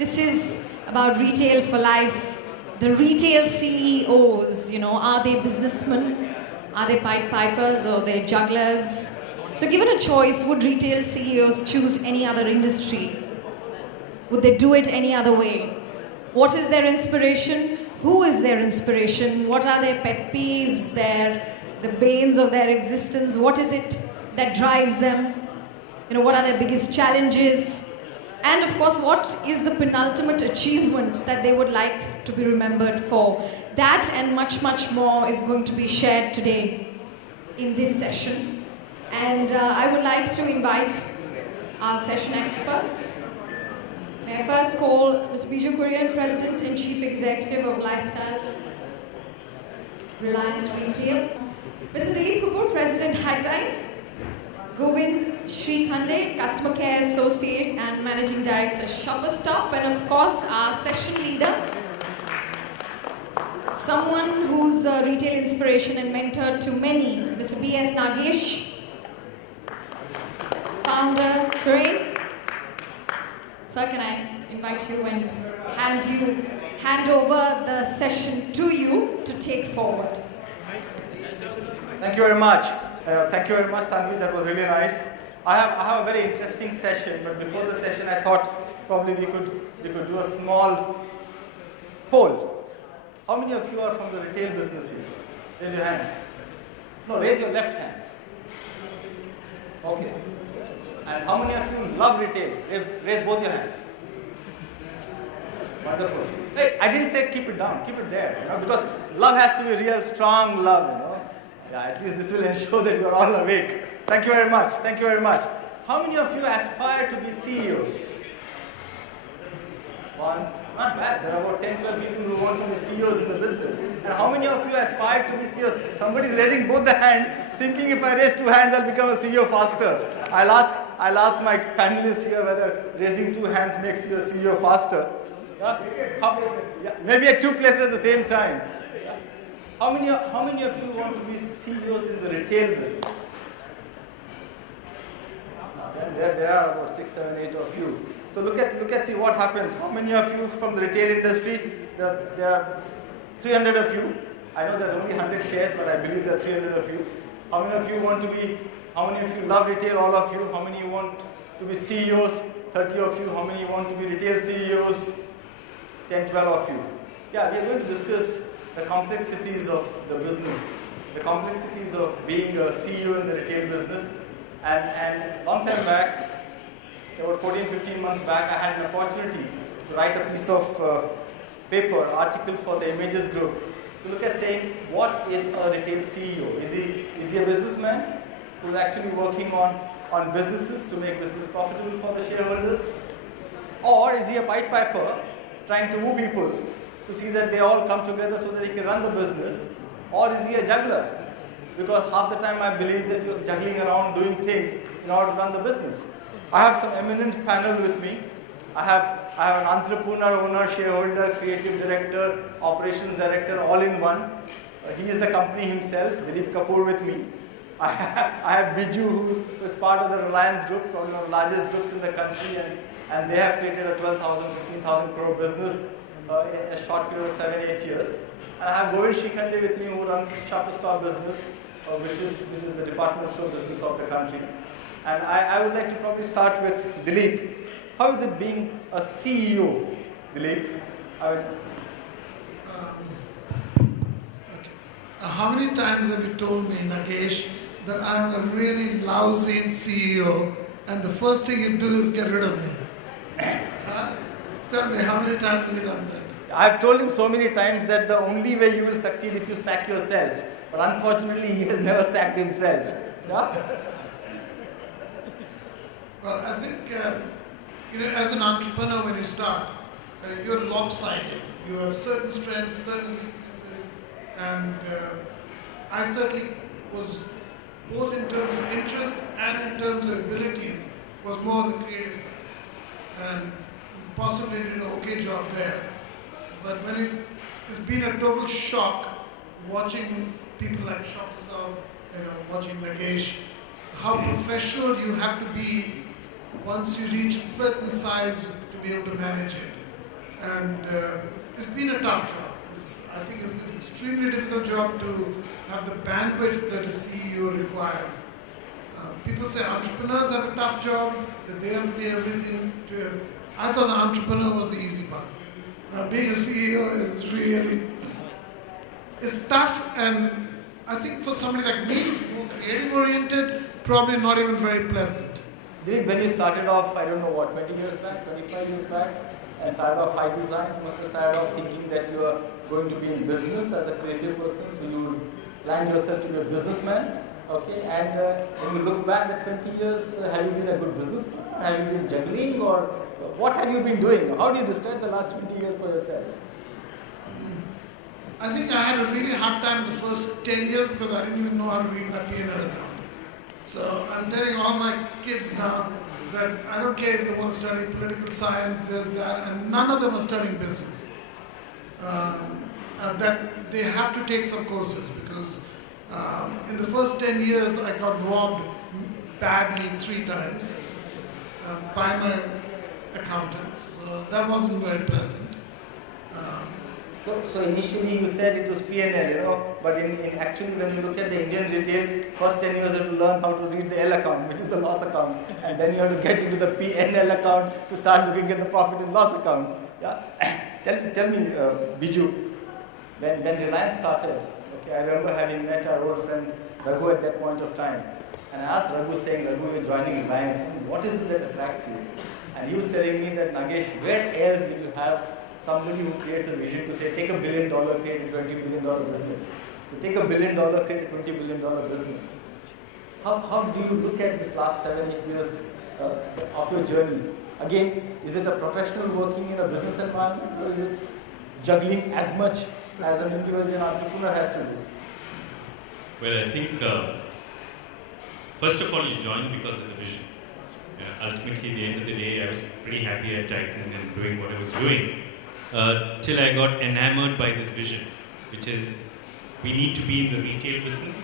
This is about retail for life. The retail CEOs, are they businessmen? Are they Pied Pipers or they jugglers? So given a choice, would retail CEOs choose any other industry? Would they do it any other way? What is their inspiration? Who is their inspiration? What are their pet peeves, the banes of their existence? What is it that drives them? What are their biggest challenges? And of course, what is the penultimate achievement that they would like to be remembered for? That and much, much more is going to be shared today in this session. And I would like to invite our session experts. May I first call Ms. Biju Kurian, President and Chief Executive of Lifestyle Reliance Retail. Mr. Dilip Kapoor, President, High Time. Govind Srikhande, Customer Care Associate and Managing Director, Shoppers Stop. And of course, our session leader, someone who's a retail inspiration and mentor to many, Mr. B.S. Nagesh, founder, Terrain. Sir, can I invite you and hand over the session to you to take forward. Thank you very much. Thank you very much, Tanvi. That was really nice. I have a very interesting session, but before the session, I thought probably we could do a small poll. How many of you are from the retail business here? Raise your hands. No, raise your left hands. Okay. And how many of you love retail? Raise both your hands. Wonderful. Hey, I didn't say keep it down, keep it there, because love has to be real strong love, Yeah, at least this will ensure that you are all awake. Thank you very much. Thank you very much. How many of you aspire to be CEOs? One. Not bad. There are about 10, 12 people who want to be CEOs in the business. And how many of you aspire to be CEOs? Somebody is raising both the hands, thinking if I raise two hands, I'll become a CEO faster. I'll ask my panelists here whether raising two hands makes you a CEO faster. Maybe at two places at the same time. How many of you want to be CEOs in the retail business? There are about 6, 7, 8 of you. So look at see what happens. How many of you from the retail industry? There are 300 of you. I know there's only 100 chairs, but I believe there are 300 of you. How many of you want to be? How many of you love retail? All of you. How many want to be CEOs? 30 of you. How many want to be retail CEOs? 10, 12 of you. Yeah, we are going to discuss the complexities of the business, the complexities of being a CEO in the retail business. And long time back, about 14, 15 months back, I had an opportunity to write a piece of article for the Images Group to look at saying, what is a retail CEO? Is he a businessman who's actually working on businesses to make business profitable for the shareholders? Or is he a Pied Piper trying to woo people to see that they all come together so that he can run the business? Or is he a juggler? Because half the time I believe that you're juggling around doing things in order to run the business. I have some eminent panel with me. I have an entrepreneur, owner, shareholder, creative director, operations director, all in one. He is the company himself, Dilip Kapoor with me. I have Biju, who is part of the Reliance Group, probably one of the largest groups in the country, and they have created a 12,000, 15,000 crore business in a short period of 7, 8 years. And I have Govind Srikhande with me, who runs Shoppers Stop business, which is the department store business of the country. And I would like to probably start with Dilip. How is it being a CEO, Dilip? Okay. How many times have you told me, Nagesh, that I'm a really lousy CEO, and the first thing you do is get rid of me? Tell me, how many times have you done that? I've told him so many times that the only way you will succeed if you sack yourself. But unfortunately, he has never sacked himself. Yeah? Well, I think, as an entrepreneur, when you start, you're lopsided. You have certain strengths, certain weaknesses, and I certainly was, both in terms of interest and in terms of abilities, was more the creative side. And possibly did an okay job there. But when it's been a total shock watching people like Shoppers Stop, watching Nagesh, how professional you have to be once you reach a certain size to be able to manage it. and it's been a tough job. I think it's an extremely difficult job to have the bandwidth that a CEO requires. People say entrepreneurs have a tough job, that they have to be everything to everyone. I thought the entrepreneur was the easy part. Now being a CEO is really, it's tough, and I think for somebody like me, who's creative oriented, probably not even very pleasant. Dilip, when you started off, I don't know what, 20 years back, 25 years back, and started off high design, you must have started off thinking that you are going to be in business as a creative person, so you plan yourself to be a businessman, okay? And when you look back at 20 years, have you been a good businessman? Have you been juggling, or what have you been doing? How do you describe the last 20 years for yourself? I think I had a really hard time the first 10 years because I didn't even know how to read my P&L account. So I'm telling all my kids now that I don't care if they want to study political science, this, that, and none of them are studying business. That they have to take some courses because in the first 10 years I got robbed badly 3 times by my accountants. So that wasn't very pleasant. So initially you said it was P&L, but in actually when you look at the Indian retail, first 10 years you have to learn how to read the L account, which is the loss account, and then you have to get into the P&L account to start looking at the profit and loss account. Yeah, tell me, Biju, when Reliance started, okay, I remember having met our old friend Raghu at that point of time, and I asked Raghu, saying, Raghu, you're joining Reliance, what is it that attracts you? And he was telling me that, Nagesh, where else will you have somebody who creates a vision to say, take $1 billion, create a $20 billion business. So take $1 billion, create a $20 billion business. How do you look at this last 7-8 years of your journey? Again, is it a professional working in a business environment, or is it juggling as much as an individual entrepreneur has to do? Well, I think first of all, you joined because of the vision. Ultimately, at the end of the day, I was pretty happy at Titan and doing what I was doing. Till I got enamored by this vision, which is we need to be in the retail business.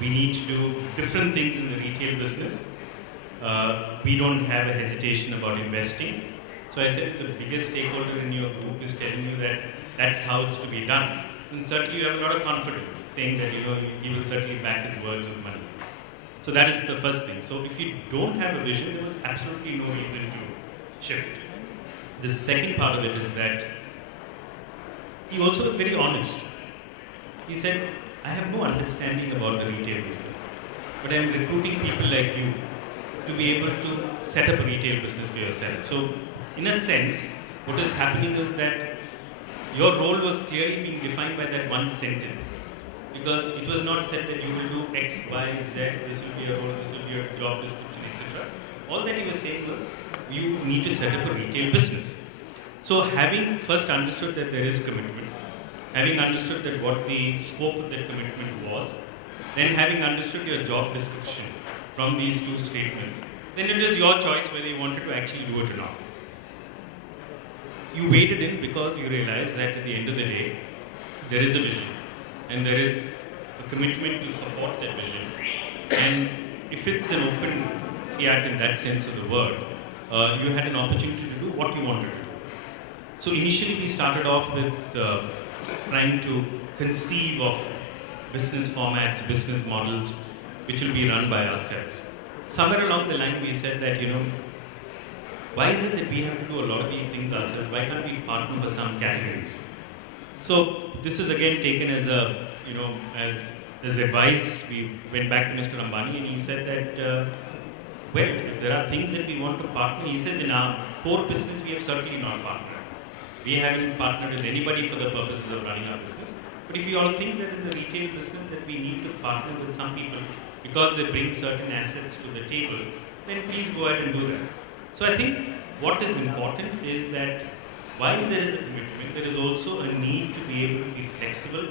We need to do different things in the retail business. We don't have a hesitation about investing. So I said the biggest stakeholder in your group is telling you that that's how it's to be done. And certainly you have a lot of confidence, saying that he will certainly back his words with money. So that is the first thing. So if you don't have a vision, there was absolutely no reason to shift. The second part of it is that he also was very honest. He said, I have no understanding about the retail business, but I am recruiting people like you to be able to set up a retail business for yourself. So in a sense, what is happening is that your role was clearly being defined by that one sentence. Because it was not said that you will do X, Y, Z, this will be your role, this will be your job description, etc. All that he was saying was, you need to set up a retail business. So having first understood that there is commitment, having understood that what the scope of that commitment was, then having understood your job description from these 2 statements, then it is your choice whether you wanted to actually do it or not. You waded in because you realized that at the end of the day, there is a vision and there is a commitment to support that vision. And if it's an open fiat in that sense of the word, you had an opportunity to do what you wanted to do. So initially we started off with trying to conceive of business formats, business models, which will be run by ourselves. Somewhere along the line we said that, why is it that we have to do a lot of these things ourselves? Why can't we partner for some categories? So this is again taken as a, as advice. We went back to Mr. Ambani and he said that, well, if there are things that we want to partner, he says in our core business we have certainly not partnered. We haven't partnered with anybody for the purposes of running our business. But if you all think that in the retail business that we need to partner with some people because they bring certain assets to the table, then please go ahead and do that. So I think what is important is that while there is a commitment, there is also a need to be able to be flexible,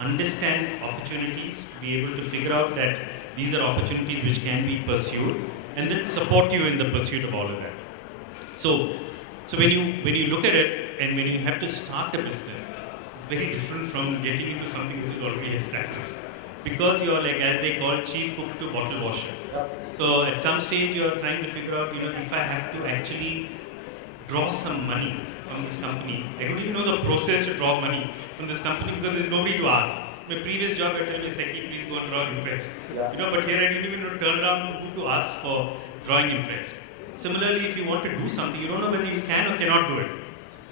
understand opportunities, be able to figure out that these are opportunities which can be pursued, and then support you in the pursuit of all of that. So when you look at it and when you have to start a business, it's very different from getting into something which is already established. Because you're like, as they call, chief cook to bottle washer. So at some stage you're trying to figure out, if I have to actually draw some money from this company. I don't even know the process to draw money from this company because there's nobody to ask. My previous job, I tell me, Seki, please go and draw impress. Yeah. But here I didn't even know to turn around who to ask for drawing impress. Similarly, if you want to do something, you don't know whether you can or cannot do it.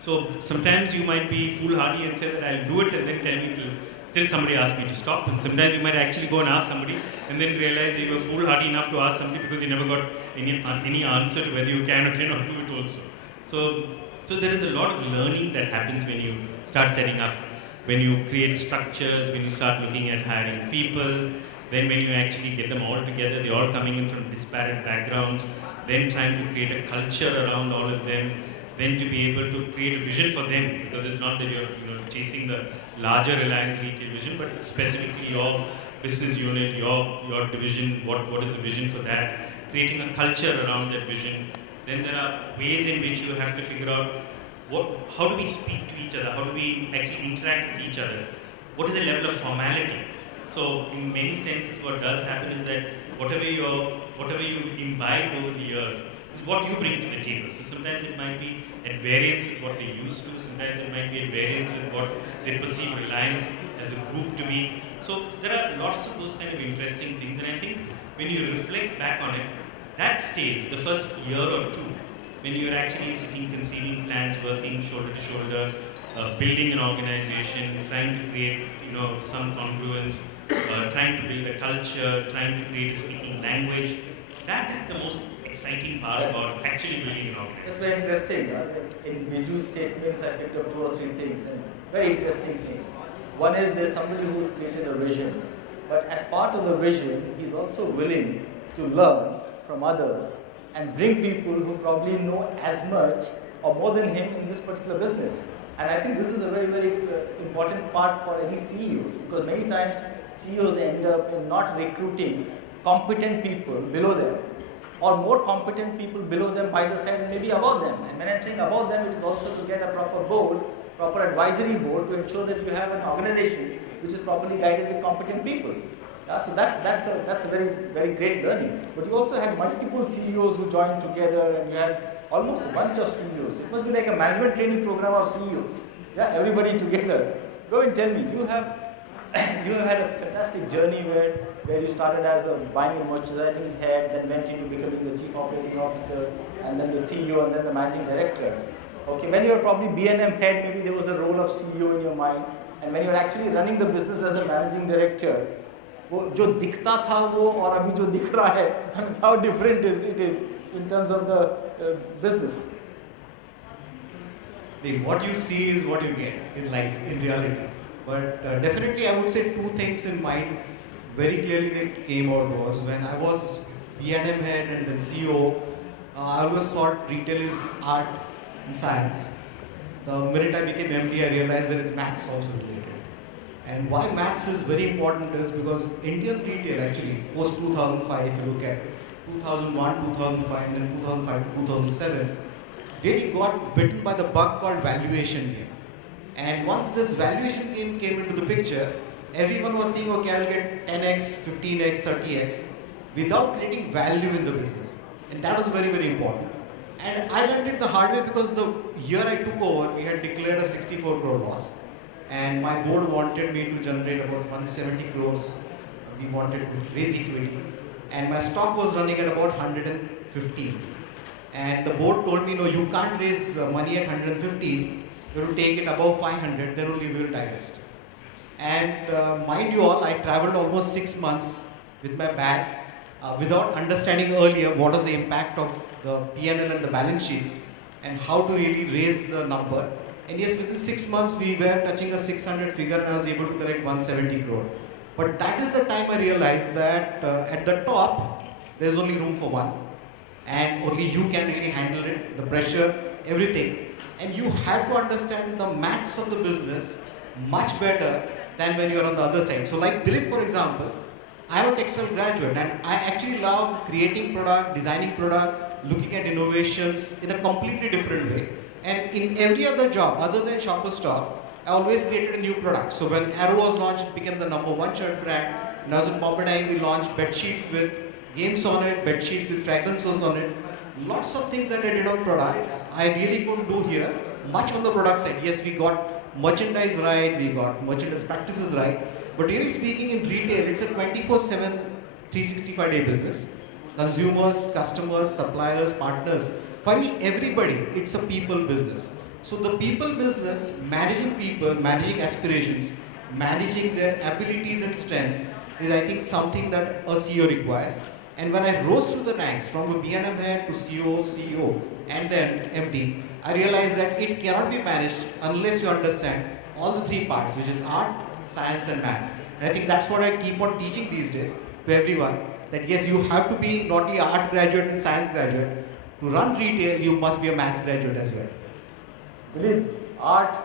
So sometimes you might be foolhardy and say that I'll do it and then tell me till somebody asks me to stop. And sometimes you might actually go and ask somebody and then realize you were foolhardy enough to ask somebody because you never got any answer to whether you can or cannot do it also. So there is a lot of learning that happens when you start setting up, when you create structures, when you start looking at hiring people, then when you actually get them all together, they're all coming in from disparate backgrounds, then trying to create a culture around all of them, then to be able to create a vision for them, because it's not that you're chasing the larger Reliance retail vision, but specifically your business unit, your division, what is the vision for that, creating a culture around that vision. Then there are ways in which you have to figure out how do we speak to each other, how do we actually interact with each other, what is the level of formality. So in many senses what does happen is that whatever you imbibed over the years is what you bring to the table. So sometimes it might be at variance with what they used to, sometimes it might be at variance with what they perceive Reliance as a group to be. So there are lots of those kind of interesting things, and I think when you reflect back on it, that stage, the first year or two, when you're actually sitting, conceiving plans, working shoulder to shoulder, building an organization, trying to create some congruence, trying to build a culture, trying to create a speaking language, that is the most exciting part about actually building an organization. That's very interesting. In Biju's statements, I picked up 2 or 3 things, and very interesting things. One is there's somebody who's created a vision, but as part of the vision, he's also willing to learn from others and bring people who probably know as much or more than him in this particular business. And I think this is a very, very important part for any CEOs, because many times CEOs end up in not recruiting competent people below them, or more competent people below them by the side and maybe above them. And when I'm saying above them, it is also to get a proper board, proper advisory board, to ensure that you have an organization which is properly guided with competent people. Yeah, so that's a very, very great learning. But you also had multiple CEOs who joined together, and you had almost a bunch of CEOs. It must be like a management training program of CEOs. Yeah, everybody together. Go and tell me, you have had a fantastic journey where you started as a buying and merchandising head, then went into becoming the chief operating officer, and then the CEO, and then the managing director. Okay, when you were probably B&M head, maybe there was a role of CEO in your mind, and when you were actually running the business as a managing director, वो जो दिखता था वो और अभी जो दिख रहा है, how different it is in terms of the business. What you see is what you get in life, in reality. But definitely I would say 2 things in mind very clearly that came out was when I was B&M head and then CEO, I always thought retail is art and science. The minute I became MD, I realized there is maths also related. And why maths is very important is because Indian retail actually, post 2005, if you look at 2001, 2005, and then 2005 to 2007, really got bitten by the bug called valuation game. And once this valuation game came into the picture, everyone was saying, okay, I'll get 10x, 15x, 30x, without creating value in the business. And that was very, very important. And I learned it the hard way because the year I took over, we had declared a 64 crore loss. And my board wanted me to generate about 170 crores. We wanted to raise equity. And my stock was running at about 115. And the board told me, no, you can't raise money at 115. You have to take it above 500, then only we will divest. And mind you all, I traveled almost 6 months with my bag without understanding earlier what was the impact of the P&L and the balance sheet and how to really raise the number. And yes, within 6 months we were touching a 600 figure and I was able to collect 170 crore. But that is the time I realized that at the top, there's only room for one. And only you can really handle it, the pressure, everything. And you have to understand the maths of the business much better than when you're on the other side. So like Dilip, for example, I'm a textile graduate and I actually love creating product, designing product, looking at innovations in a completely different way. And in every other job other than Shoppers Stop, I always created a new product. So when Arrow was launched, it became the #1 shirt brand. When I was in Bombardine, we launched bed sheets with games on it, bed sheets with fragrances on it. Lots of things that I did on product, I really couldn't do here much on the product side. Yes, we got merchandise right, we got merchandise practices right, but really speaking in retail, it's a 24/7, 365-day business. Consumers, customers, suppliers, partners, for me, everybody, it's a people business. So the people business, managing people, managing aspirations, managing their abilities and strength is, I think, something that a CEO requires. And when I rose through the ranks from a B&M head to CEO, and then MD, I realized that it cannot be managed unless you understand all the three parts, which is art, science, and maths. And I think that's what I keep on teaching these days to everyone, that yes, you have to be not only art graduate and science graduate. To run retail, you must be a maths graduate as well. Believe art,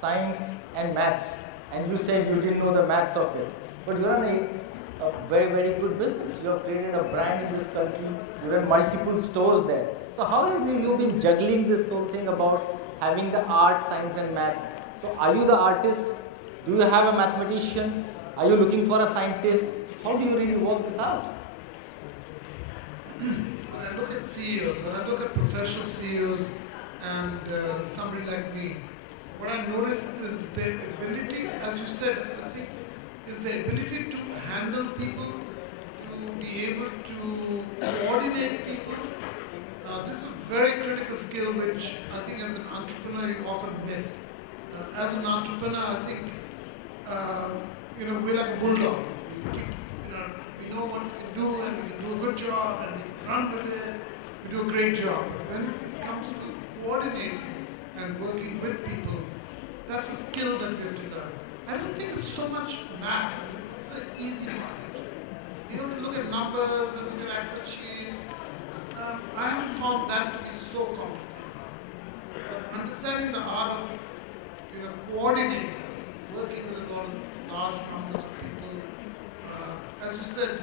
science, and maths. And you said you didn't know the maths of it. But you run a very, very good business. You have created a brand in this country. You run multiple stores there. So how have you been juggling this whole thing about having the art, science, and maths? So are you the artist? Do you have a mathematician? Are you looking for a scientist? How do you really work this out? When I look at CEOs, when I look at professional CEOs and somebody like me, what I notice is their ability, as you said, I think, is the ability to handle people, to be able to coordinate people. This is a very critical skill which I think as an entrepreneur you often miss. As an entrepreneur, I think, we're like a bulldog. We know what we can do and we can do a good job and we can run with it. We do a great job. But when it comes to coordinating and working with people, that's a skill that we have to learn. I don't think it's so much math. It's an easy one. You have to look at numbers and look at Excel sheets. I haven't found that to be so complicated. But understanding the art of coordinating, working with a lot of large numbers of people, as you said,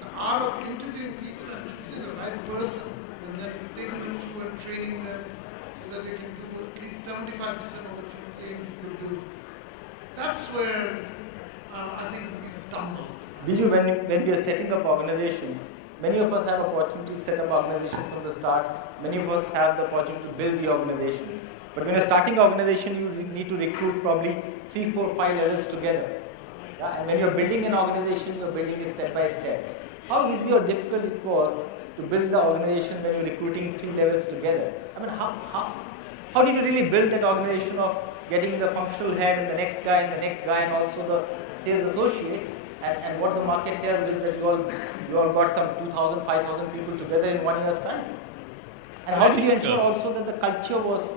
the art of interviewing people and choosing the right person, and then taking them through and training them so that they can do at least 75% of what you claim you could do. That's where I think we stumble. Biju, when we are setting up organizations, many of us have opportunity to set up organization from the start. Many of us have the opportunity to build the organization. But when you're starting an organization, you need to recruit probably 3, 4, 5 levels together. Yeah? And when you're building an organization, you're building it step by step. How easy or difficult it was to build the organization when you're recruiting 3 levels together? I mean, how did you really build that organization of getting the functional head and the next guy and also the sales associates? And what the market tells is that you all got some 2,000, 5,000 people together in 1 year's time. And how did you ensure also that the culture was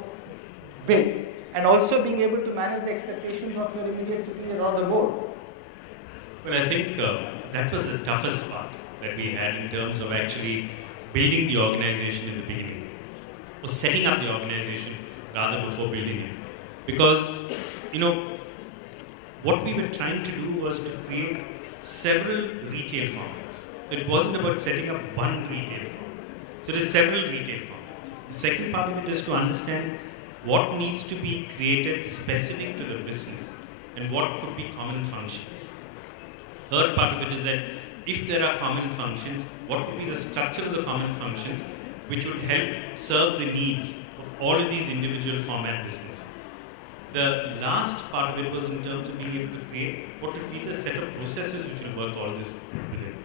built and also being able to manage the expectations of your immediate superior or the board? Well, I think that was the toughest part that we had in terms of actually building the organization in the beginning, or setting up the organization rather before building it. Because, what we were trying to do was to create several retail formats. It wasn't about setting up one retail format. So there's several retail formats. The second part of it is to understand what needs to be created specific to the business and what could be common functions. Third part of it is that if there are common functions, what would be the structure of the common functions which would help serve the needs of all of these individual format businesses. The last part of it was in terms of being able to create what would be the set of processes which will work all this within.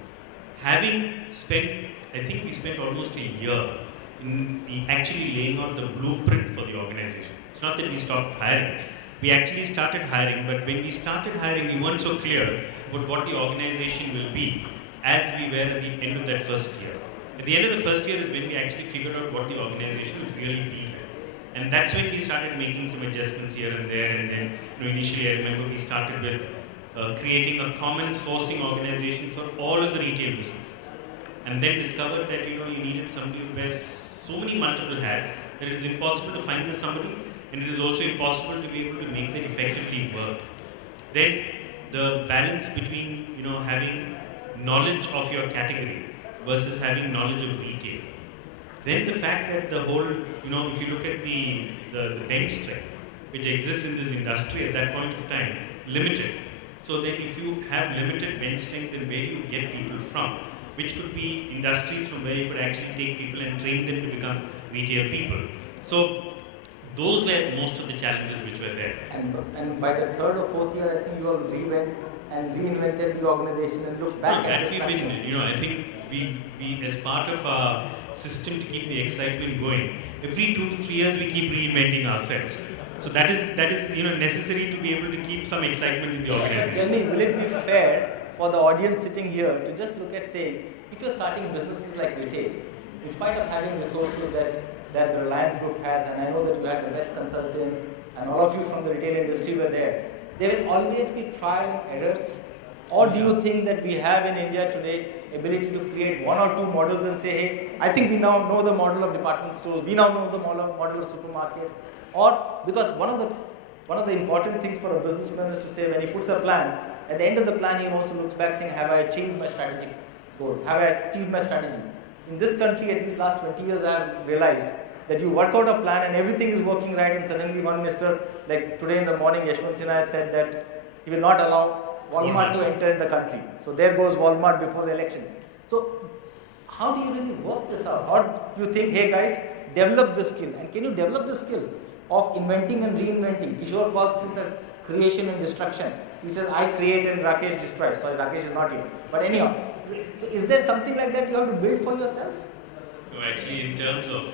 Having spent, I think we spent almost a year in actually laying out the blueprint for the organization. It's not that we stopped hiring. We actually started hiring, but when we started hiring, we weren't so clear about what the organization will be as we were at the end of that first year. At the end of the first year is when we actually figured out what the organization would really be. And that's when we started making some adjustments here and there. And then, initially I remember we started with creating a common sourcing organization for all of the retail businesses. And then discovered that, you needed somebody who wears so many multiple hats that it is impossible to find somebody, and it is also impossible to be able to make that effectively work. Then the balance between, having knowledge of your category versus having knowledge of retail. Then the fact that the whole, if you look at the bench strength which exists in this industry at that point of time, limited. So then if you have limited bench strength, then where do you get people from? Which could be industries from where you could actually take people and train them to become retail people. So Those were most of the challenges which were there. And by the third or fourth year, I think you have reinvented the organization and looked back No, at that this we've time. been, I think we as part of our system to keep the excitement going, every 2 to 3 years we keep reinventing ourselves. So that is necessary to be able to keep some excitement in the organization. Tell me, will it be fair for the audience sitting here to just look at saying, if you're starting businesses like retail, in spite of having resources that the Reliance Group has, and I know that you had the best consultants, and all of you from the retail industry were there will always be trial and errors? Or do you think that we have in India today ability to create 1 or 2 models and say, hey, I think we now know the model of department stores, we now know the model of supermarkets? Or because one of the important things for a businessman is to say, when he puts a plan, at the end of the plan he also looks back saying, have I achieved my strategic goals? Have I achieved my strategy? In this country, at least last 20 years, I have realized that you work out a plan and everything is working right, and suddenly one minister, like today in the morning, Yashwant Sinha has said that he will not allow Walmart to enter in the country. So there goes Walmart before the elections. So how do you really work this out? Or do you think, hey guys, develop the skill? And can you develop the skill of inventing and reinventing? Kishore calls this as creation and destruction. He says, I create and Rakesh destroys. Sorry, Rakesh is not here. But anyhow, so is there something like that you have to build for yourself? No, actually, in terms of,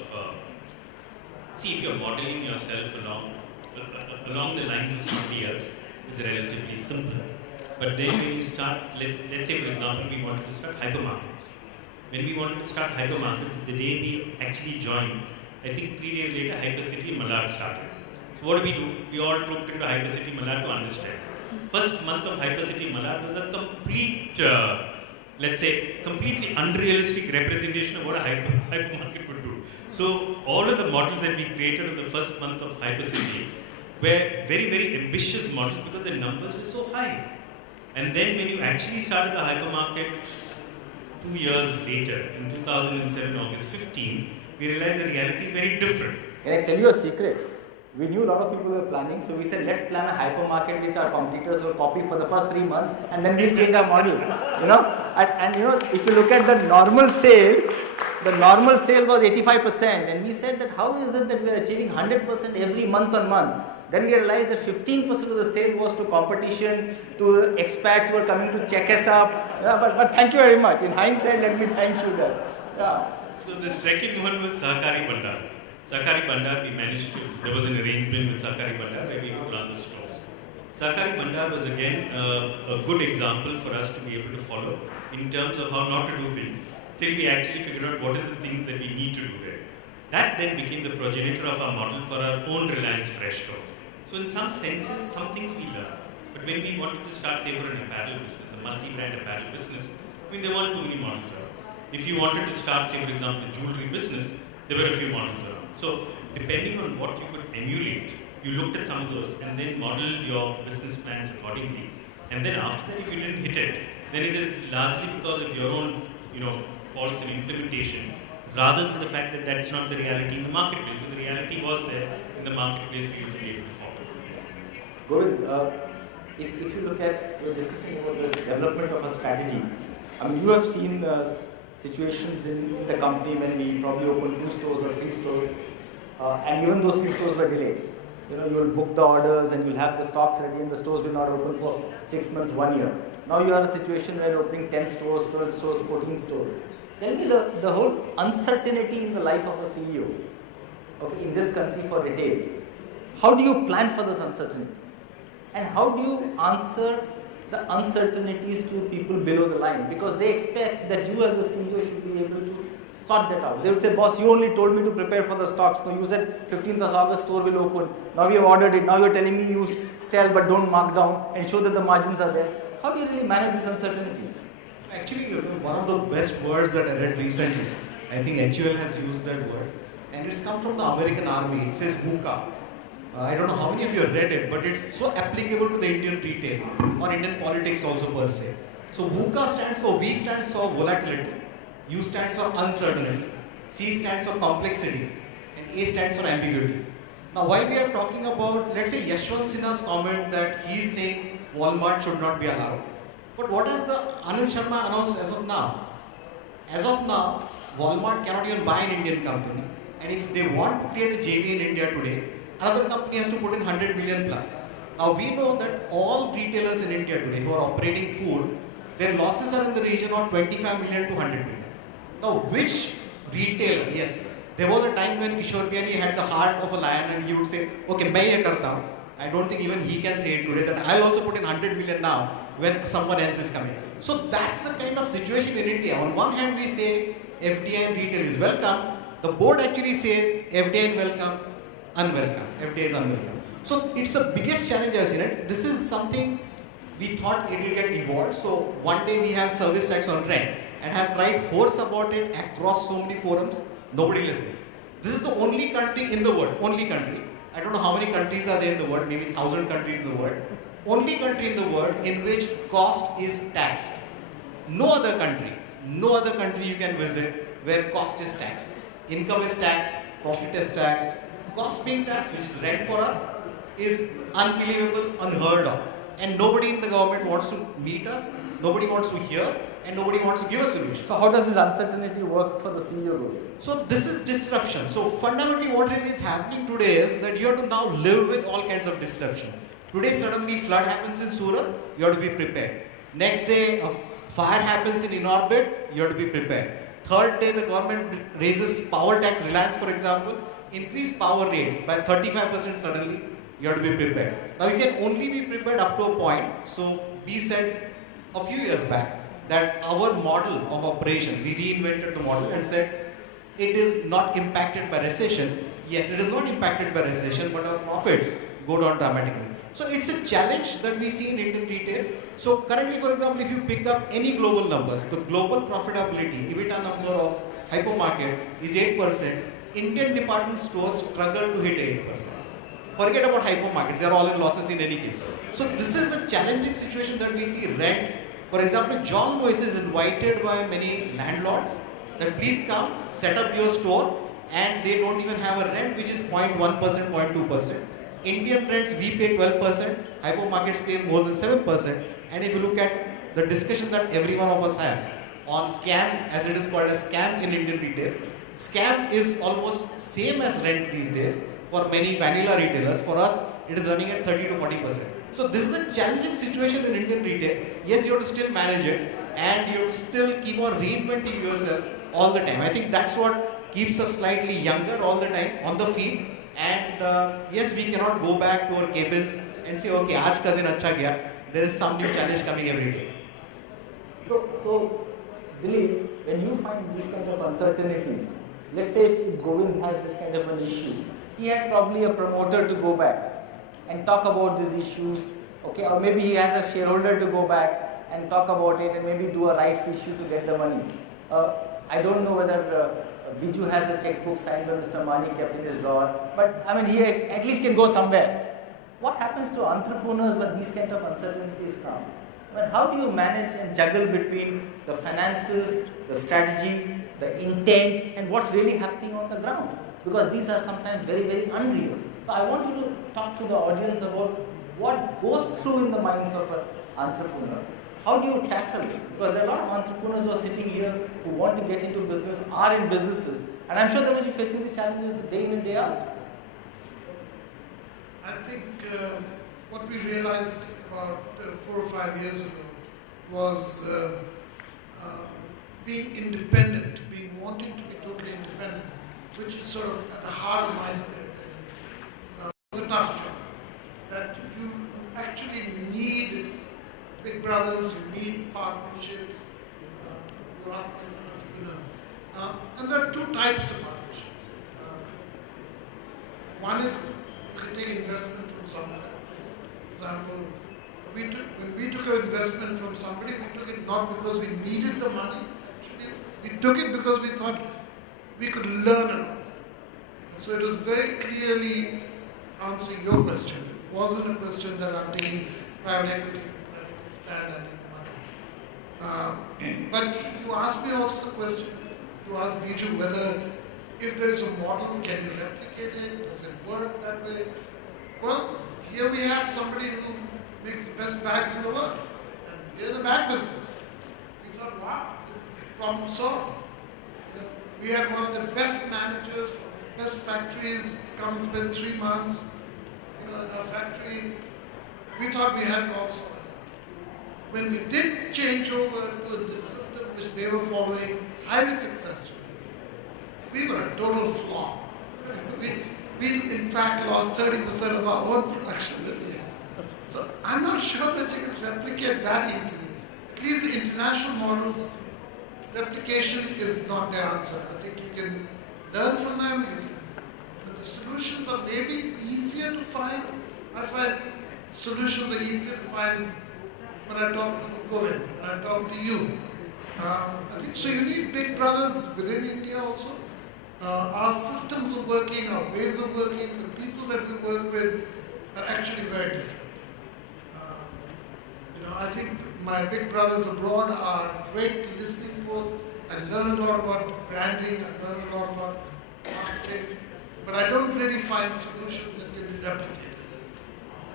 if you're modeling yourself along the lines of somebody else, it's relatively simple. But then when you start, let's say for example, we wanted to start hypermarkets. When we wanted to start hypermarkets, the day we actually joined, I think 3 days later, Hypercity Malad started. So what do? We all trooped into Hypercity Malad to understand. First month of Hypercity Malad was a complete, completely unrealistic representation of what a hypermarket would do. So all of the models that we created in the first month of Hypercity were very, very ambitious models because the numbers were so high. And then when you actually started the hypermarket 2 years later, in 2007, August 15, we realized the reality is very different. Can I tell you a secret? We knew a lot of people were planning, so we said, let's plan a hypermarket which our competitors will copy for the first 3 months, and then we'll change our model. And if you look at the normal sale was 85%, and we said that how is it that we are achieving 100% every month on month? Then we realized that 15% of the sale was to competition, to expats who were coming to check us up. Yeah, but thank you very much. In hindsight, let me thank you there. Yeah. So the second one was Sahakari Bandar. Sahakari Bandar, there was an arrangement with Sahakari Bandar where we would run the stores. Sahakari Bandar was again a good example for us to be able to follow in terms of how not to do things, till we actually figured out what is the things that we need to do there. That then became the progenitor of our model for our own Reliance Fresh stores. So in some senses, some things we learned. But when we wanted to start, say, for an apparel business, a multi-brand apparel business, there weren't too many models around. If you wanted to start, say, for example, a jewelry business, there were a few models around. So depending on what you could emulate, you looked at some of those and then modeled your business plans accordingly. And then after that, if you didn't hit it, then it is largely because of your own, faults in implementation, rather than the fact that that's not the reality in the marketplace. But the reality was there in the marketplace for you to be able to follow. Govind, if you look at, we're discussing about the development of a strategy. You have seen situations in the company when we probably opened 2 stores or 3 stores, and even those 3 stores were delayed. You'll book the orders and you'll have the stocks ready and the stores will not open for 6 months, 1 year. Now you are in a situation where you're opening 10 stores, 12 stores, 14 stores. Tell me the whole uncertainty in the life of a CEO, in this country for retail. How do you plan for those uncertainties? And how do you answer the uncertainties to people below the line? Because they expect that you as the CEO should be able to sort that out. They would say, boss, you only told me to prepare for the stocks. No, you said 15th of August store will open. Now we have ordered it. Now you're telling me you sell but don't mark down and show that the margins are there. How do you really manage these uncertainties? Actually, one of the best words that I read recently, I think HUL has used that word, and it's come from the American Army. It says VUCA. I don't know how many of you have read it, but it's so applicable to the Indian retail or Indian politics also per se. So VUCA stands for, V stands for volatility, U stands for uncertainty, C stands for complexity, and A stands for ambiguity. Now while we are talking about, let's say Yashwant Sinha's comment that he is saying Walmart should not be allowed. But what has the Anand Sharma announced as of now? As of now, Walmart cannot even buy an Indian company, and if they want to create a JV in India today, another company has to put in 100 million plus. Now we know that all retailers in India today who are operating food, their losses are in the region of 25 million to 100 million. Now which retailer, yes, there was a time when Kishore Biyani had the heart of a lion and he would say, okay, main ye karta hu. I don't think even he can say it today, that I'll also put in 100 million now when someone else is coming. So that's the kind of situation in India. On one hand we say FDI and retail is welcome, the board actually says FDI is welcome, unwelcome, FDI is unwelcome. So it's the biggest challenge I've seen it. This is something we thought it will get evolved. So one day we have service tax on rent and have tried force about it across so many forums, nobody listens. This is the only country in the world, only country. I don't know how many countries are there in the world, maybe 1,000 countries in the world. Only country in the world in which cost is taxed. No other country you can visit where cost is taxed. Income is taxed, profit is taxed. Cost being taxed, which is rent for us, is unbelievable, unheard of. And nobody in the government wants to meet us, nobody wants to hear, and nobody wants to give a solution. So how does this uncertainty work for the CEO role? So this is disruption. So fundamentally what it is happening today is that you have to now live with all kinds of disruption. Today suddenly flood happens in Surat, you have to be prepared. Next day fire happens in Inorbit, you have to be prepared. Third day the government raises power tax, Reliance for example, increase power rates by 35% suddenly, you have to be prepared. Now you can only be prepared up to a point. So we said a few years back that our model of operation, we reinvented the model and said it is not impacted by recession. Yes, it is not impacted by recession, but our profits go down dramatically. So it's a challenge that we see in Indian retail. So currently, for example, if you pick up any global numbers, the global profitability, EBITDA number of hypermarket is 8%. Indian department stores struggle to hit 8%. Forget about hypermarkets, they are all in losses in any case. So this is a challenging situation that we see. Rent, for example, John Lewis is invited by many landlords that please come, set up your store, and they don't even have a rent which is 0.1%, 0.2%. Indian rents we pay 12%, hypermarkets pay more than 7%. And if you look at the discussion that every one of us has on scam, as it is called as scam in Indian retail, scam is almost same as rent these days for many vanilla retailers. For us, it is running at 30 to 40%. So this is a challenging situation in Indian retail. Yes, you have to still manage it and you have to still keep on reinventing yourself all the time. I think that's what keeps us slightly younger all the time on the feet. And yes, we cannot go back to our cabins and say, okay, aaj ka din acha gaya. There is some new challenge coming every day. So Dilip, when you find these kind of uncertainties, let's say if Govind has this kind of an issue, he has probably a promoter to go back and talk about these issues, okay, or maybe he has a shareholder to go back and talk about it and maybe do a rights issue to get the money. I don't know whether Biju has a checkbook signed by Mr. Mani kept in his drawer, but I mean he at least can go somewhere. What happens to entrepreneurs when these kind of uncertainties come? I mean, how do you manage and juggle between the finances, the strategy, the intent, and what's really happening on the ground? Because these are sometimes very, very unreal. So I want you to talk to the audience about what goes through in the minds of an entrepreneur. How do you tackle it? Because there are a lot of entrepreneurs who are sitting here who want to get into business, are in businesses, and I'm sure they must be facing these challenges day in and day out. I think what we realized about 4 or 5 years ago was being independent, wanting to be totally independent, which is sort of at the heart of my spirit. It's a tough job. That you actually need big brothers, you need partnerships. You ask me as an entrepreneur. And there are two types of partnerships. One is you can take investment from somewhere. For example, when we took an investment from somebody, we took it not because we needed the money. Actually, we took it because we thought we could learn a lot. So it was very clearly answering your question. It wasn't a question that I'm taking private equity and I need money. But you asked me also the question, you asked Biju whether if there is a model, can you replicate it? Does it work that way? Well, here we have somebody who makes the best bags in the world. And we're in the bag business. We thought, wow, this is problem solved. We had one of the best managers from best factories come and spend 3 months, in a factory. We thought we had lots. When we did change over to the system which they were following highly successfully, we were a total flop. We in fact lost 30% of our own production that we had. So I'm not sure that you can replicate that easily. At least the international models, replication is not the answer. I think you can learn from them. The solutions are maybe easier to find. I find solutions are easier to find when I talk to Govind, when I talk to you. I think so. You need big brothers within India also. Our systems of working, our ways of working, the people that we work with are actually very different. I think my big brothers abroad are great listening posts. I learn a lot about branding, I learn a lot about marketing, but I don't really find solutions that can be replicated.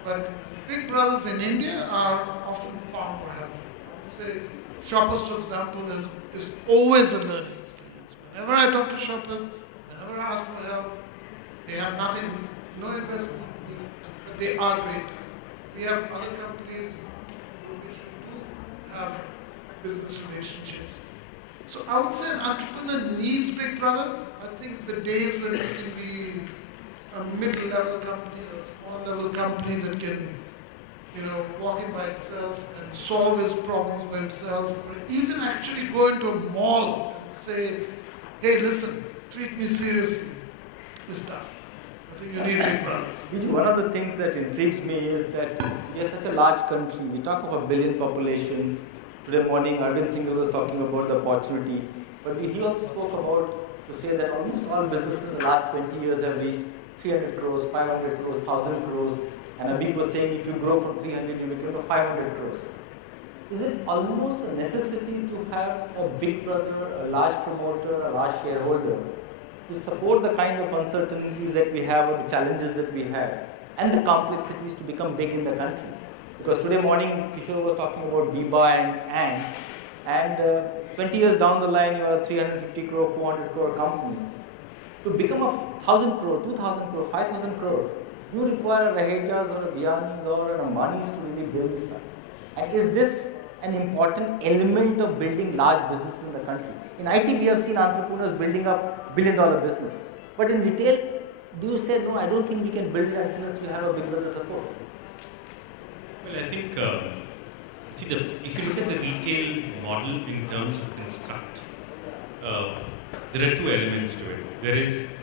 But big brothers in India are often found for help. Say, shoppers, for example, is always a learning experience. Whenever I talk to shoppers, whenever I ask for help, they have nothing, no investment, but they are great. We have other companies which do have business relationships. So I would say an entrepreneur needs big brothers. I think the days when it can be a mid-level company or a small-level company that can, walk in by itself and solve its problems by itself, or even actually go into a mall and say, hey, listen, treat me seriously, is tough. I think you need big brothers. One of the things that intrigues me is that we are such a large country. We talk of a billion population. Today morning, Arvind Singh was talking about the opportunity, but he also spoke about to say that almost all businesses in the last 20 years have reached 300 crores, 500 crores, 1,000 crores, and Abhi was saying if you grow from 300, you become 500 crores. Is it almost a necessity to have a big brother, a large promoter, a large shareholder to support the kind of uncertainties that we have or the challenges that we have and the complexities to become big in the country? Because today morning, Kishore was talking about Biba and 20 years down the line, you are a 350 crore, 400 crore company. To become a 1,000 crore, 2,000 crore, 5,000 crore, you require a Rahejas or a Bianis or an Ambanis to really build this up. And is this an important element of building large businesses in the country? In IT, we have seen entrepreneurs building up $1 billion business. But in retail, do you say, no, I don't think we can build it unless we have a big brother support? Well, I think, if you look at the retail model in terms of construct, there are two elements to it. There is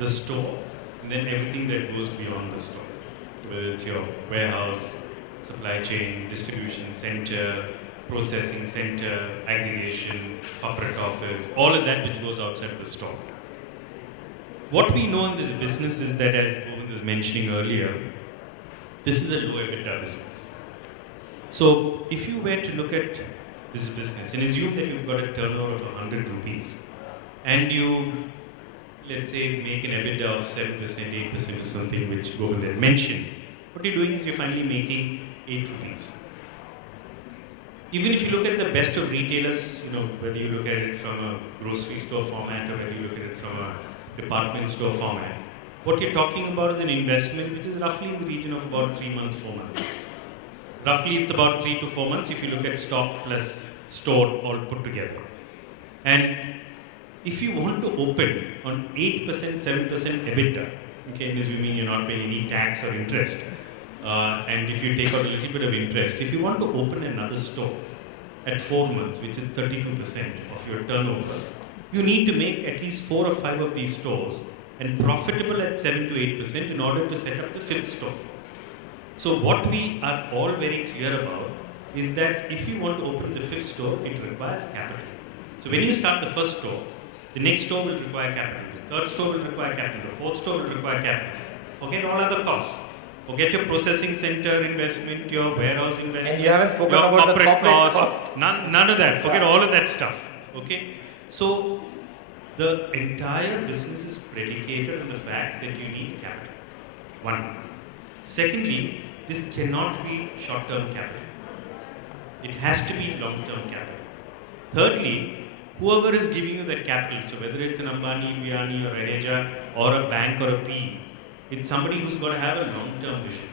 the store, and then everything that goes beyond the store. Whether it's your warehouse, supply chain, distribution center, processing center, aggregation, corporate office, all of that which goes outside the store. What we know in this business is that, as Govind was mentioning earlier, this is a low EBITDA business. So if you were to look at this business and assume that you've got a turnover of 100 rupees and you, let's say, make an EBITDA of 7%, 8% or something which Govind had mentioned, what you're doing is you're finally making 8 rupees. Even if you look at the best of retailers, whether you look at it from a grocery store format or whether you look at it from a department store format, what you're talking about is an investment which is roughly in the region of about 3 months, 4 months. Roughly it's about 3 to 4 months if you look at stock plus store all put together. And if you want to open on 8%, 7% EBITDA, okay, assuming you're not paying any tax or interest, and if you take out a little bit of interest, if you want to open another store at 4 months, which is 32% of your turnover, you need to make at least 4 or 5 of these stores and profitable at 7 to 8% in order to set up the 5th store. So what we are all very clear about is that if you want to open the 5th store, it requires capital. So when you start the 1st store, the next store will require capital, the 3rd store will require capital, the 4th store will require capital. Forget all other costs. Forget your processing center investment, your warehouse investment, And you haven't spoken your about the corporate corporate costs. None of that. Forget all of that stuff. Okay? So the entire business is predicated on the fact that you need capital. One. Secondly, this cannot be short-term capital. It has to be long-term capital. Thirdly, whoever is giving you that capital, so whether it's an Ambani, Vianney or Raheja or a bank or a PE, it's somebody who's got to have a long-term vision.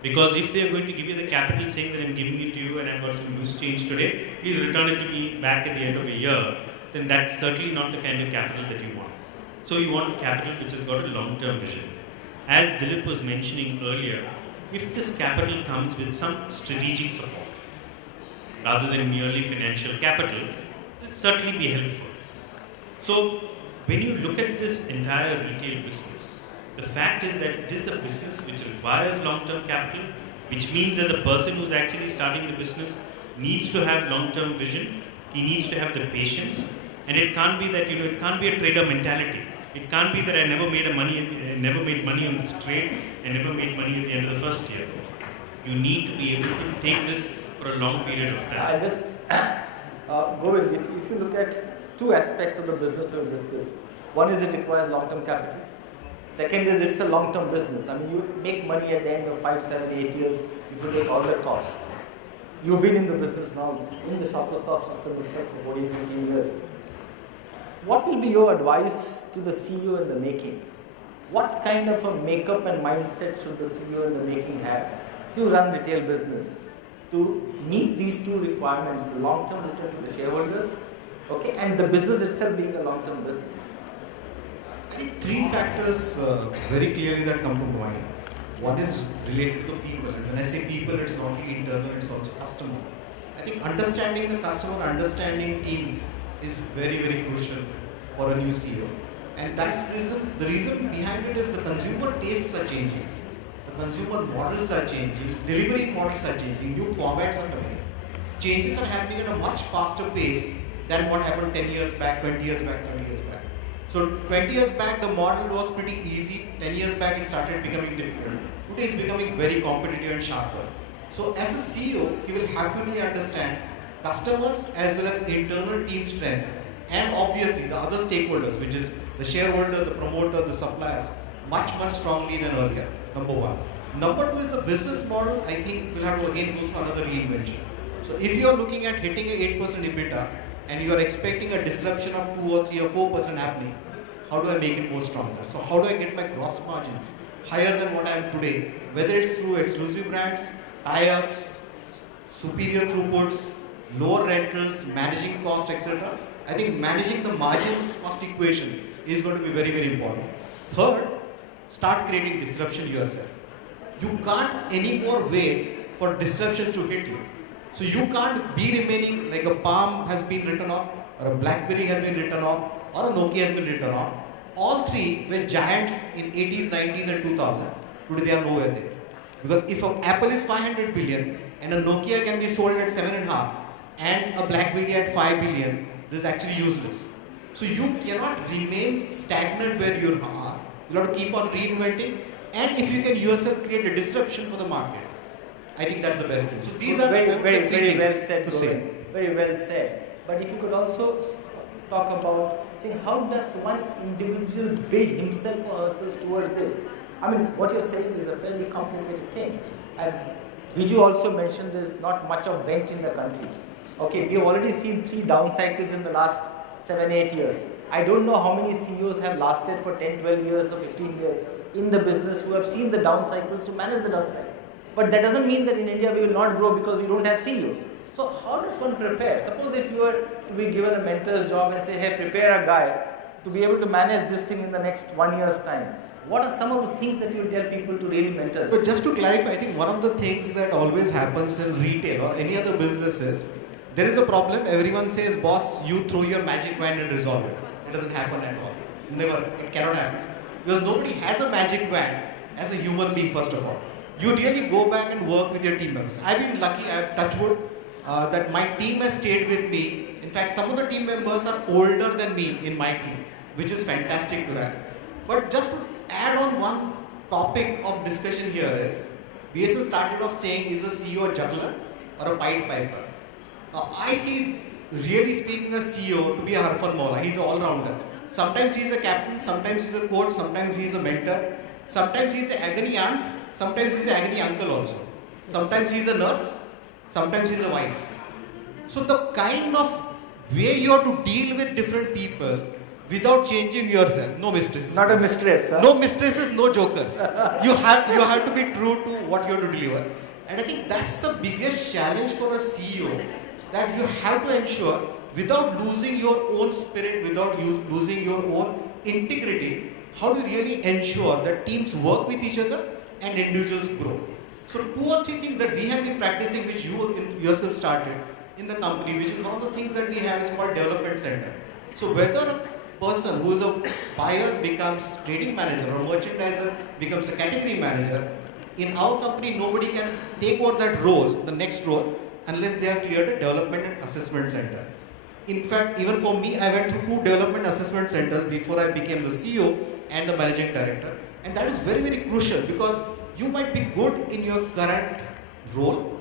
Because if they are going to give you the capital saying that I'm giving it to you and I've got some loose change today, please return it to me back at the end of a year, then that's certainly not the kind of capital that you want. So you want capital which has got a long-term vision. As Dilip was mentioning earlier, if this capital comes with some strategic support, rather than merely financial capital, it will certainly be helpful. So when you look at this entire retail business, the fact is that it is a business which requires long-term capital, which means that the person who's actually starting the business needs to have long-term vision, he needs to have the patience, and it can't be that, it can't be a trader mentality. It can't be that I never made money on this trade and never made money at the end of the first year. You need to be able to take this for a long period of time. I just go with it. If you look at two aspects of the business we have discussed, one is it requires long-term capital. Second is it's a long-term business. I mean, you make money at the end of 5, 7, 8 years if you take all the costs. You've been in the business now, in the Shoppers Stop system for 14, 15 years. What will be your advice to the CEO in the making? What kind of a makeup and mindset should the CEO in the making have to run retail business, to meet these two requirements, the long-term return to the shareholders, okay, and the business itself being a long-term business? I think three factors very clearly that come to mind. One is related to people, and when I say people, it's not only internal, it's also customer. I think understanding the customer, understanding team is very, very crucial for a new CEO. And that's the reason behind it is the consumer tastes are changing. The consumer models are changing, delivery models are changing, new formats are coming. Changes are happening at a much faster pace than what happened 10 years back, 20 years back, 30 years back. So 20 years back, the model was pretty easy. 10 years back, it started becoming difficult. Today, it's becoming very competitive and sharper. So as a CEO, he will have to really understand customers as well as internal team strengths and obviously the other stakeholders, which is the shareholder, the promoter, the suppliers, much strongly than earlier, number one. Number two is the business model. I think we'll have to again go through another reinvention. So if you're looking at hitting a 8% EBITDA and you're expecting a disruption of 2 or 3 or 4% happening, how do I make it more stronger? So how do I get my gross margins higher than what I am today? Whether it's through exclusive brands, tie-ups, superior throughputs, lower rentals, managing cost, etc. I think managing the margin cost equation is going to be very, very important. Third, start creating disruption yourself. You can't anymore wait for disruptions to hit you. So you can't be remaining like a Palm has been written off, or a BlackBerry has been written off, or a Nokia has been written off. All three were giants in 80s, 90s and 2000. Today they are nowhere there. Because if Apple is 500 billion and a Nokia can be sold at 7.5 and a BlackBerry at 5 billion, this is actually useless. So you cannot remain stagnant where you are. You have to keep on reinventing, and if you can yourself create a disruption for the market, I think that's the best thing. So these are very well said. to say. Very well said. But if you could also talk about, saying how does one individual build himself or herself towards this? I mean, what you're saying is a fairly complicated thing. And Viju also mentioned there's not much of bench in the country. Okay, we have already seen 3 down cycles in the last 7, 8 years. I don't know how many CEOs have lasted for 10, 12 years or 15 years in the business who have seen the down cycles to manage the down cycle. But that doesn't mean that in India we will not grow because we don't have CEOs. So how does one prepare? Suppose if you were to be given a mentor's job and say, hey, prepare a guy to be able to manage this thing in the next 1 year's time. What are some of the things that you tell people to really mentor? But just to clarify, I think one of the things that always happens in retail or any other business is, there is a problem, everyone says, boss, you throw your magic wand and resolve it. It doesn't happen at all. Never, it cannot happen. Because nobody has a magic wand as a human being, first of all. You really go back and work with your team members. I've been lucky, I've touched wood, that my team has stayed with me. In fact, some of the team members are older than me in my team, which is fantastic to have. But just to add on one topic of discussion here is, BSS started off saying, is a CEO a juggler or a Pied Piper? Now, I see, really speaking, a CEO to be a Harfan Maula. He's an all-rounder. Sometimes he's a captain, sometimes he's a coach, sometimes he's a mentor, sometimes he's an agony aunt, sometimes he's an agony uncle also. Sometimes he's a nurse, sometimes he's a wife. So the kind of where you have to deal with different people without changing yourself. No mistresses. Not a mistress. Huh? No mistresses, no jokers. You have to be true to what you have to deliver. And I think that's the biggest challenge for a CEO, that you have to ensure without losing your own spirit, without losing your own integrity, how do you really ensure that teams work with each other and individuals grow? So 2 or 3 things that we have been practicing, which you yourself started in the company, which is one of the things that we have is called development center. So whether a person who is a buyer becomes trading manager or merchandiser becomes a category manager, in our company nobody can take over that role, the next role, unless they have cleared a development and assessment center. In fact, even for me, I went through 2 development assessment centers before I became the CEO and the managing director. And that is very, very crucial, because you might be good in your current role.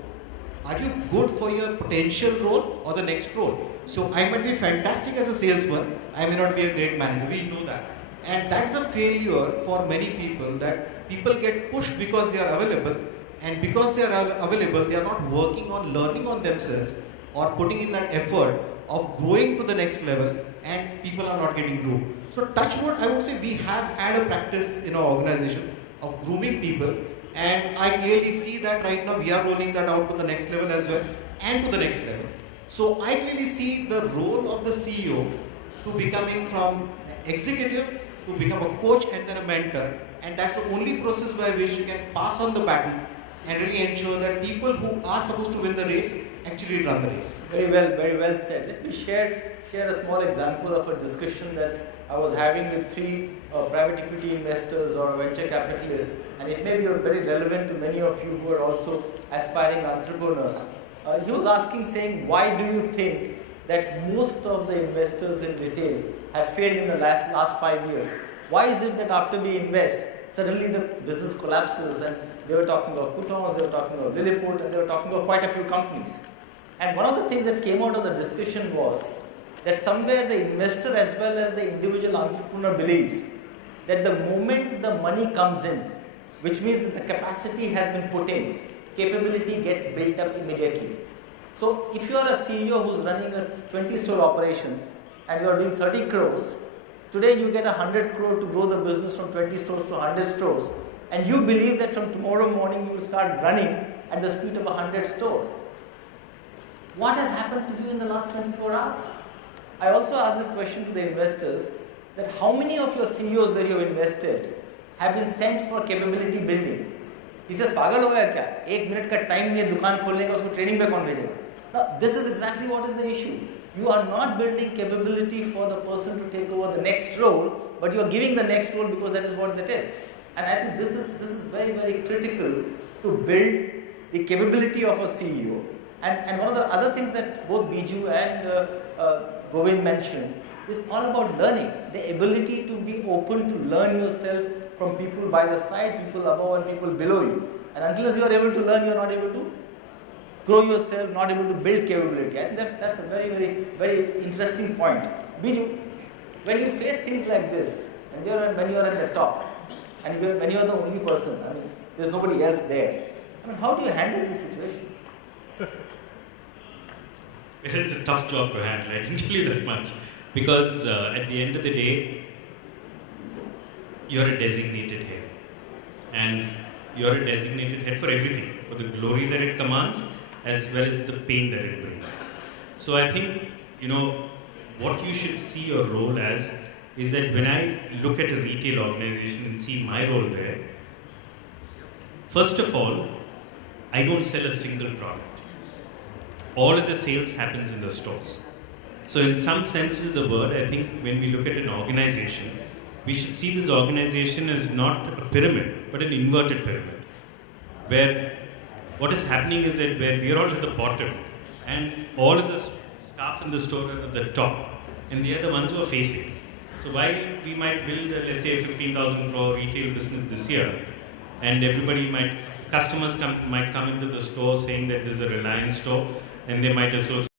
Are you good for your potential role or the next role? So I might be fantastic as a salesman, I may not be a great manager, we know that. And that's a failure for many people, that people get pushed because they are available, and because they are available, they are not working on learning on themselves or putting in that effort of growing to the next level, and people are not getting groomed. So touch wood, I would say we have had a practice in our organization of grooming people, and I clearly see that right now we are rolling that out to the next level as well, and to the next level. So I clearly see the role of the CEO to becoming from executive to become a coach and then a mentor, and that's the only process by which you can pass on the baton and really ensure that people who are supposed to win the race actually run the race. Very well said. Let me share a small example of a discussion that I was having with 3 private equity investors or venture capitalists, and it may be very relevant to many of you who are also aspiring entrepreneurs. He was asking, saying, why do you think that most of the investors in retail have failed in the last 5 years? Why is it that after we invest, suddenly the business collapses? And they were talking of Coutons, they were talking of Lilliput, and they were talking of quite a few companies. And one of the things that came out of the discussion was that somewhere the investor as well as the individual entrepreneur believes that the moment the money comes in, which means that the capacity has been put in, capability gets built up immediately. So if you are a CEO who's running a 20-store operations and you are doing 30 crores, today you get 100 crore to grow the business from 20 stores to 100 stores, and you believe that from tomorrow morning you will start running at the speed of 100 store. What has happened to you in the last 24 hours? I also asked this question to the investors, that how many of your CEOs where you have invested have been sent for capability building? He says, पागल हो गया क्या? 1 minute का time में दुकान खोलने का उसको training पे कौन भेजेगा? Now, this is exactly what is the issue. You are not building capability for the person to take over the next role, but you are giving the next role because that is what it is. And I think this is very critical to build the capability of a CEO. And one of the other things that both Biju and Govind mentioned is all about learning. The ability to be open to learn yourself from people by the side, people above and people below you. And until you are able to learn, you are not able to grow yourself, not able to build capability. I think that's a very interesting point. Biju, when you face things like this, and when you are at the top, and when you are the only person, I mean, there's nobody else there. I mean, how do you handle these situations? It's a tough job to handle, I can tell you that much. Because at the end of the day, you're a designated head. And you're a designated head for everything, for the glory that it commands, as well as the pain that it brings. So I think, what you should see your role as is that when I look at a retail organization and see my role there, first of all, I don't sell a single product. All of the sales happens in the stores. So in some senses of the word, I think when we look at an organization, we should see this organization as not a pyramid, but an inverted pyramid. Where what is happening is that where we are all at the bottom, and all of the staff in the store are at the top, and they are the ones who are facing. So while we might build, let's say, a 15,000 crore retail business this year, and customers might come into the store saying that this is a Reliance store, and they might associate